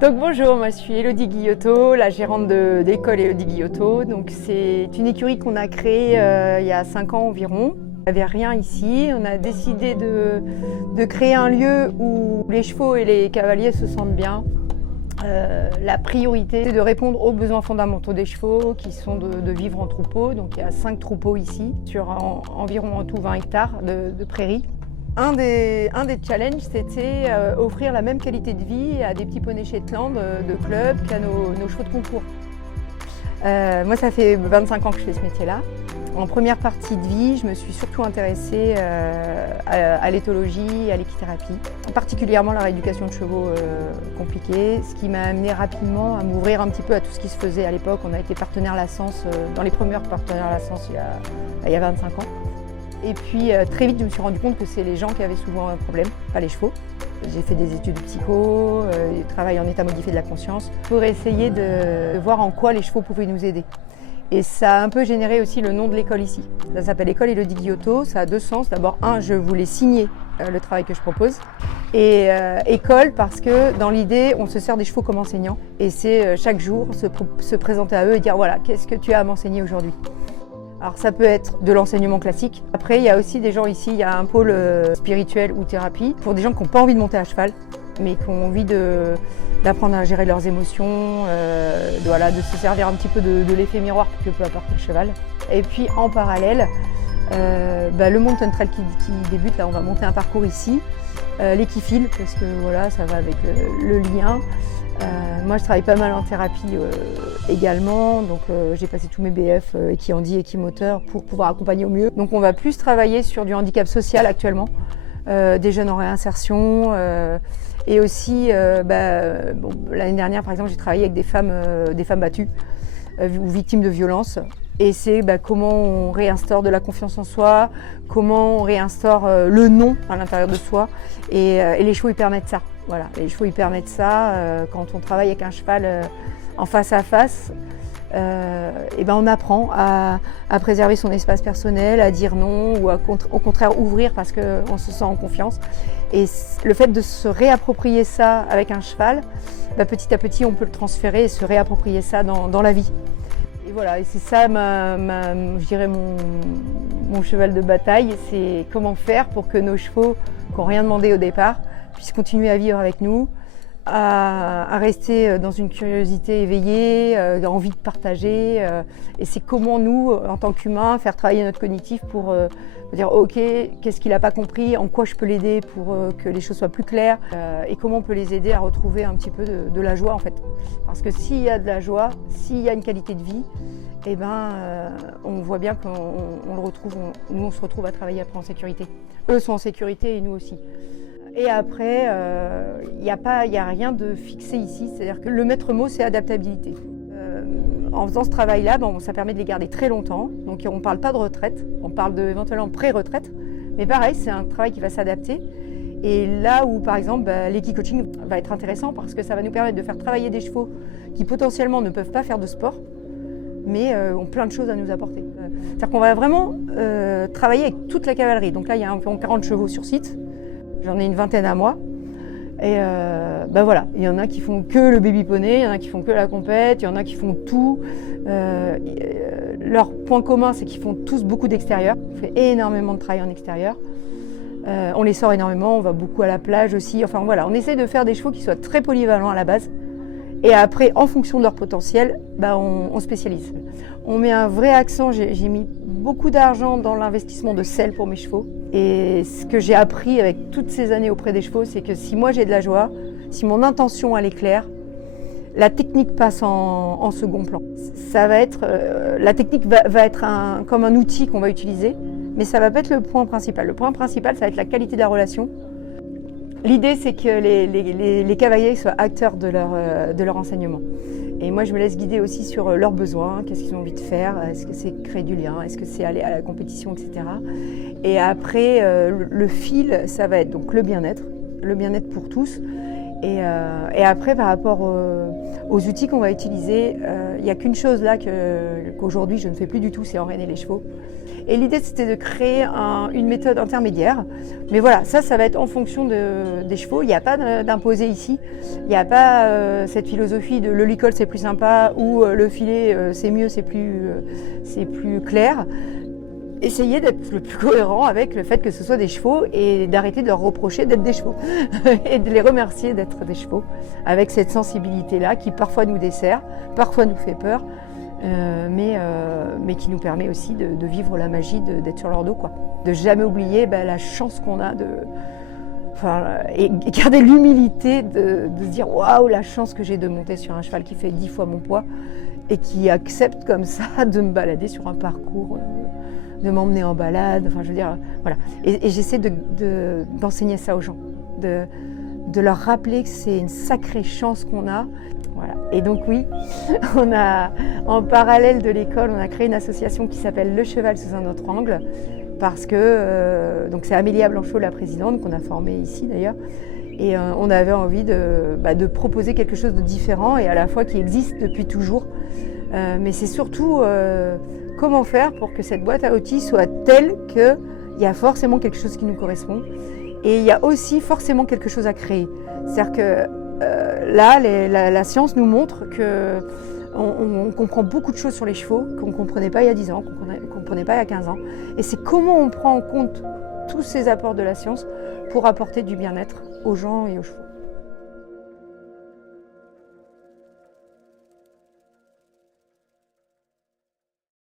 Donc bonjour, moi je suis Élodie Guillotot, la gérante de l'école Élodie Guillotot. Donc c'est une écurie qu'on a créée il y a 5 ans environ. Il n'y avait rien ici. On a décidé de créer un lieu où les chevaux et les cavaliers se sentent bien. La priorité, c'est de répondre aux besoins fondamentaux des chevaux qui sont de vivre en troupeau. Donc il y a 5 troupeaux ici sur environ en tout 20 hectares de prairies. Un des challenges, c'était offrir la même qualité de vie à des petits poneys Shetland de club qu'à nos chevaux de concours. Moi, ça fait 25 ans que je fais ce métier-là. En première partie de vie, je me suis surtout intéressée à l'éthologie, à l'équithérapie, particulièrement la rééducation de chevaux compliqués, ce qui m'a amené rapidement à m'ouvrir un petit peu à tout ce qui se faisait à l'époque. On a été partenaire Lascens, dans les premiers partenaires Lascens il y a 25 ans. Et puis très vite, je me suis rendu compte que c'est les gens qui avaient souvent un problème, pas les chevaux. J'ai fait des études de psycho, travail en état modifié de la conscience, pour essayer de voir en quoi les chevaux pouvaient nous aider. Et ça a un peu généré aussi le nom de l'école ici. Ça s'appelle École Élodie Guillotot, ça a deux sens. D'abord, je voulais signer le travail que je propose. Et école parce que dans l'idée, on se sert des chevaux comme enseignants. Et c'est chaque jour se présenter à eux et dire voilà, qu'est-ce que tu as à m'enseigner aujourd'hui ? Alors ça peut être de l'enseignement classique. Après, il y a aussi des gens ici, il y a un pôle spirituel ou thérapie pour des gens qui n'ont pas envie de monter à cheval, mais qui ont envie d'apprendre à gérer leurs émotions, de se servir un petit peu de l'effet miroir que peut apporter le cheval. Et puis en parallèle, le mountain trail qui débute, là on va monter un parcours ici, l'équifile, parce que voilà, ça va avec le lien. Moi je travaille pas mal en thérapie également, donc j'ai passé tous mes BF équihandi, équimoteur pour pouvoir accompagner au mieux. Donc on va plus travailler sur du handicap social actuellement, des jeunes en réinsertion et aussi l'année dernière par exemple j'ai travaillé avec des femmes battues ou victimes de violences. Et c'est comment on réinstaure de la confiance en soi, comment on réinstaure le non à l'intérieur de soi. Et les chevaux, ils permettent ça. Voilà, les chevaux, ils permettent ça. Quand on travaille avec un cheval en face à face, on apprend à préserver son espace personnel, à dire non ou au contraire ouvrir parce qu'on se sent en confiance. Et le fait de se réapproprier ça avec un cheval, petit à petit, on peut le transférer et se réapproprier ça dans la vie. Et voilà, et c'est ça je dirais mon cheval de bataille, c'est comment faire pour que nos chevaux qui n'ont rien demandé au départ puissent continuer à vivre avec nous, à rester dans une curiosité éveillée, envie de partager. Et c'est comment nous, en tant qu'humains, faire travailler notre cognitif pour dire ok, qu'est-ce qu'il n'a pas compris, en quoi je peux l'aider pour que les choses soient plus claires et comment on peut les aider à retrouver un petit peu de la joie en fait. Parce que s'il y a de la joie, s'il y a une qualité de vie, on voit bien qu'on le retrouve, nous on se retrouve à travailler après en sécurité. Eux sont en sécurité et nous aussi. Et après, il n'y a rien de fixé ici, c'est-à-dire que le maître mot, c'est adaptabilité. En faisant ce travail-là, ça permet de les garder très longtemps. Donc on ne parle pas de retraite, on parle éventuellement pré-retraite. Mais pareil, c'est un travail qui va s'adapter. Et là où, par exemple, l'équi-coaching va être intéressant parce que ça va nous permettre de faire travailler des chevaux qui potentiellement ne peuvent pas faire de sport, mais ont plein de choses à nous apporter. C'est-à-dire qu'on va vraiment travailler avec toute la cavalerie. Donc là, il y a environ 40 chevaux sur site. J'en ai une vingtaine à moi. Et il y en a qui font que le baby poney, il y en a qui font que la compète, il y en a qui font tout. Leur point commun, c'est qu'ils font tous beaucoup d'extérieur. On fait énormément de travail en extérieur. On les sort énormément, on va beaucoup à la plage aussi. Enfin voilà, on essaie de faire des chevaux qui soient très polyvalents à la base. Et après, en fonction de leur potentiel, on spécialise. On met un vrai accent, j'ai mis beaucoup d'argent dans l'investissement de selle pour mes chevaux. Et ce que j'ai appris avec toutes ces années auprès des chevaux, c'est que si moi j'ai de la joie, si mon intention elle est claire, la technique passe en second plan. Ça va être, la technique va être comme un outil qu'on va utiliser, mais ça va pas être le point principal. Le point principal, ça va être la qualité de la relation. L'idée, c'est que les cavaliers soient acteurs de leur enseignement. Et moi, je me laisse guider aussi sur leurs besoins, qu'est-ce qu'ils ont envie de faire, est-ce que c'est créer du lien, est-ce que c'est aller à la compétition, etc. Et après, le fil, ça va être donc le bien-être pour tous. Et après, par rapport aux outils qu'on va utiliser, il n'y a qu'une chose là qu'aujourd'hui je ne fais plus du tout, c'est enraîner les chevaux. Et l'idée, c'était de créer une méthode intermédiaire. Mais voilà, ça va être en fonction des chevaux. Il n'y a pas d'imposer ici. Il n'y a pas cette philosophie de le licol c'est plus sympa ou le filet c'est mieux, c'est plus clair. Essayez d'être le plus cohérent avec le fait que ce soit des chevaux et d'arrêter de leur reprocher d'être des chevaux et de les remercier d'être des chevaux avec cette sensibilité-là qui parfois nous dessert, parfois nous fait peur, mais qui nous permet aussi de vivre la magie d'être sur leur dos, quoi. De jamais oublier la chance qu'on a et garder l'humilité de se dire waouh, la chance que j'ai de monter sur un cheval qui fait 10 fois mon poids et qui accepte comme ça de me balader sur un parcours, de m'emmener en balade, enfin je veux dire, voilà. Et j'essaie d'enseigner ça aux gens, de leur rappeler que c'est une sacrée chance qu'on a. Voilà. Et donc oui, on a, en parallèle de l'école, on a créé une association qui s'appelle Le Cheval sous un autre angle, parce que donc c'est Amélie Blanchot, la présidente, qu'on a formée ici d'ailleurs, et on avait envie de proposer quelque chose de différent et à la fois qui existe depuis toujours, mais c'est surtout comment faire pour que cette boîte à outils soit telle qu'il y a forcément quelque chose qui nous correspond et il y a aussi forcément quelque chose à créer. C'est-à-dire que là, la science nous montre qu'on comprend beaucoup de choses sur les chevaux qu'on ne comprenait pas il y a 10 ans, qu'on ne comprenait pas il y a 15 ans. Et c'est comment on prend en compte tous ces apports de la science pour apporter du bien-être aux gens et aux chevaux.